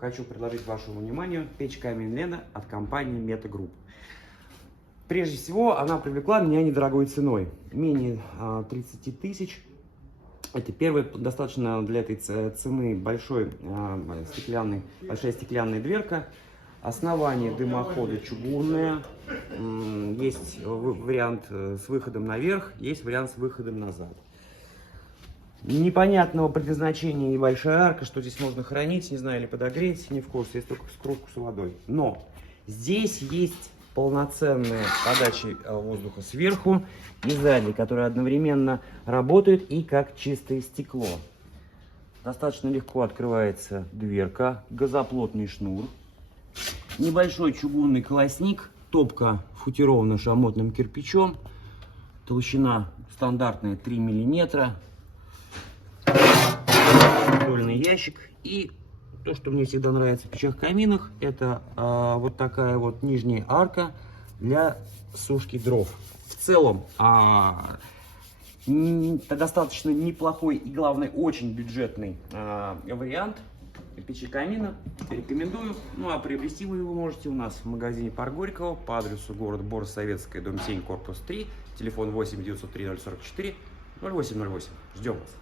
хочу предложить вашему вниманию печь камень Лена от компании Meta Group. Прежде всего, она привлекла меня недорогой ценой, менее 30 тысяч. Это первый, достаточно для этой цены большая стеклянная дверка. Основание дымохода чугунное. Есть вариант с выходом наверх, есть вариант с выходом назад. Непонятного предназначения небольшая арка, что здесь можно хранить, не знаю, или подогреть, не в курсе, есть только кружку с водой. Но здесь есть полноценная подача воздуха сверху и сзади, которая одновременно работает и как чистое стекло. Достаточно легко открывается дверка, газоплотный шнур, небольшой чугунный колосник, топка футирована шамотным кирпичом, толщина стандартная 3 мм, продольный ящик. И то, что мне всегда нравится в печах-каминах, это вот такая вот нижняя арка для сушки дров. В целом, достаточно неплохой и, главное, очень бюджетный вариант печи-камина. Рекомендую. Ну а приобрести вы его можете у нас в магазине Парк Горького по адресу город Борс Советская, дом 7, корпус 3, телефон 8 903 044 0808. Ждем вас.